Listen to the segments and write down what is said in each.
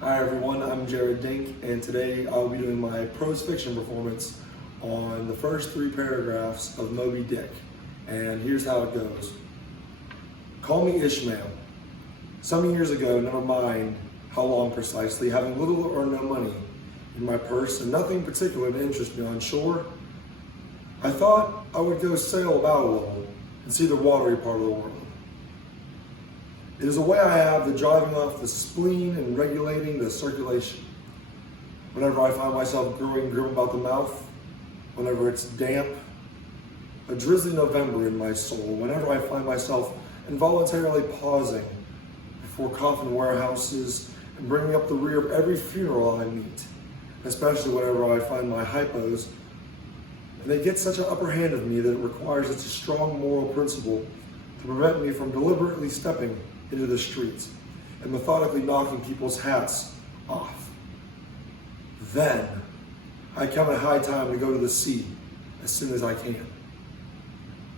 Hi everyone, I'm Jared Dink, and today I'll be doing my prose fiction performance on the first 3 paragraphs of Moby Dick. And here's how it goes. Call me Ishmael. Some years ago, never mind how long precisely, having little or no money in my purse and nothing particular to interest me on shore, I thought I would go sail about a little and see the watery part of the world. It is a way I have the driving off the spleen and regulating the circulation. Whenever I find myself growing grim about the mouth, whenever it's damp, a drizzly November in my soul, whenever I find myself involuntarily pausing before coffin warehouses and bringing up the rear of every funeral I meet, especially whenever I find my hypos, and they get such an upper hand of me that it requires such a strong moral principle to prevent me from deliberately stepping into the streets and methodically knocking people's hats off. Then I count it high time to go to the sea as soon as I can.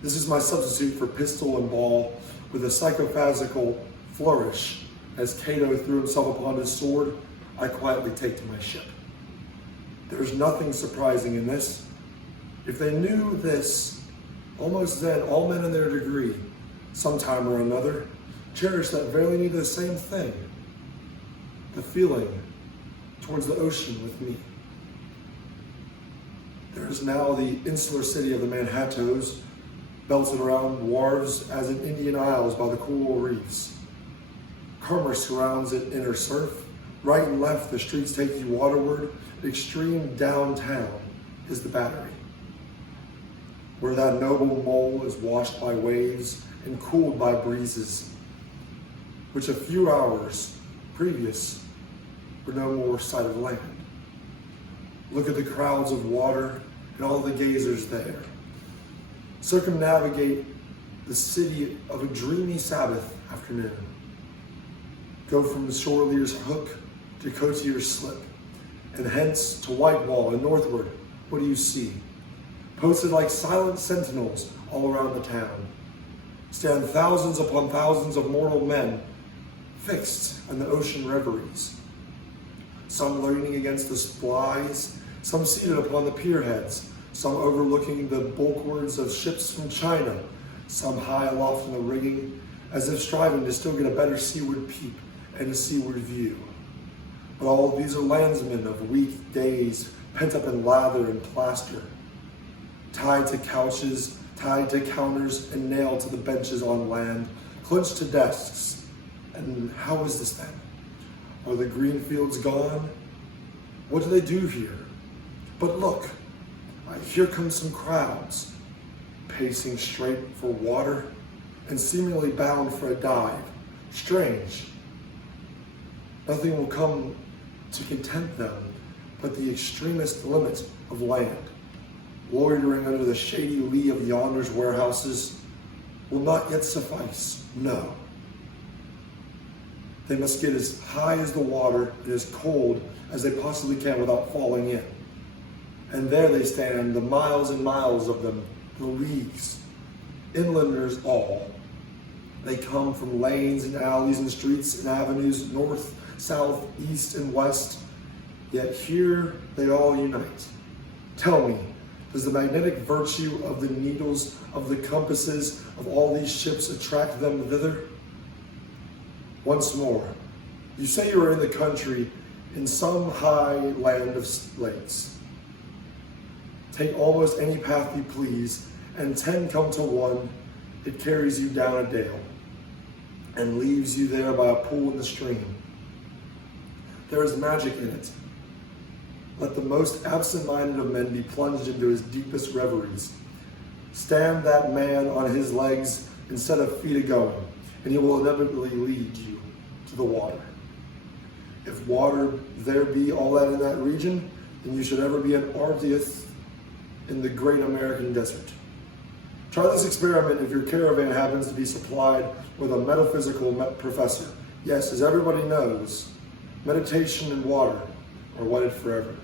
This is my substitute for pistol and ball, with a psychophasical flourish. As Cato threw himself upon his sword, I quietly take to my ship. There is nothing surprising in this. If they knew this, almost then all men in their degree, sometime or another, cherish that very neither the same thing, the feeling towards the ocean with me. There is now the insular city of the Manhattoes, belted around wharves as in Indian Isles by the coral reefs. Commerce surrounds it inner surf. Right and left, the streets take you waterward. The extreme downtown is the Battery, where that noble mole is washed by waves and cooled by breezes, which a few hours previous were no more sight of land. Look at the crowds of water and all the gazers there. Circumnavigate the city of a dreamy Sabbath afternoon. Go from the Shorelier's hook to Cotier's slip, and hence to Whitewall and northward. What do you see? Posted like silent sentinels all around the town, stand thousands upon thousands of mortal men fixed in the ocean reveries, some leaning against the splies, some seated upon the pierheads, some overlooking the bulwarks of ships from China, some high aloft in the rigging, as if striving to still get a better seaward peep and a seaward view. But all of these are landsmen of weak days, pent up in lather and plaster, tied to couches, tied to counters, and nailed to the benches on land, clinched to desks. And how is this then? Are the green fields gone? What do they do here? But look, here come some crowds, pacing straight for water and seemingly bound for a dive. Strange. Nothing will come to content them but the extremest limit of land. Loitering under the shady lee of yonder's warehouses will not yet suffice, no. They must get as high as the water and as cold as they possibly can without falling in. And there they stand, the miles and miles of them, the leagues, inlanders all. They come from lanes and alleys and streets and avenues, north, south, east, and west, yet here they all unite. Tell me, does the magnetic virtue of the needles of the compasses of all these ships attract them thither? Once more, you say you are in the country in some high land of lakes. Take almost any path you please, and 10 come to 1, it carries you down a dale and leaves you there by a pool in the stream. There is magic in it. Let the most absent-minded of men be plunged into his deepest reveries. Stand that man on his legs instead of feet a-going, and he will inevitably lead you to the water. If water there be all that in that region, then you should ever be an Arthiath in the great American desert. Try this experiment if your caravan happens to be supplied with a metaphysical professor. Yes, as everybody knows, meditation and water are wedded forever.